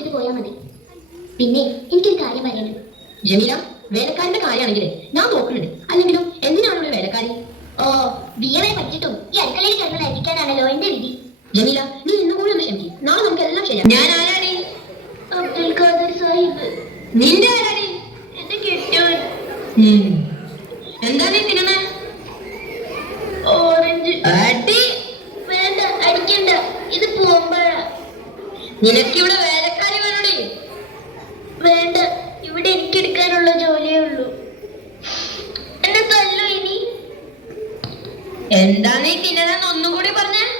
വിട്ടിട്ട് പോയാൽ മതി. പിന്നെ എനിക്കൊരു കാര്യം പറയാനുണ്ട്. ജമീല വേലക്കാരന്റെ കാര്യമാണെങ്കിൽ ഞാൻ നോക്കുന്നുണ്ട്. അല്ലെങ്കിലും എന്തിനാണ് ഒരു വേലക്കാരി? ഓ ബിയറെ പറ്റിട്ടും ഈ അടുക്കളയിൽ കിടന്ന് അരിക്കാനാണല്ലോ എന്റെ വിധി. ജമീല നീ ഇന്നും കൂടി ഒന്ന് ക്ഷമിക്കും. നാളെ നമുക്ക് എല്ലാം ശരിയാ ഞാൻ ആരാണ് അബ്ദുൽ ഖാദർ സാഹിബ്. നിന്റെ ആരാണ് എന്റെ കെട്ടവൻ തിന്നണേ ഓറഞ്ച്. അടി വേണ്ട അടിക്കണ്ട. ഇത് പോകുമ്പോഴാ നിനക്കിവിടെ വേണോടി വേണ്ട ഇവിടെ എടുക്കാനുള്ള ജോലിയേ ഉള്ളൂ. എന്നെ തല്ലു ഇനി. എന്താ നീ കൂടി ഒന്നും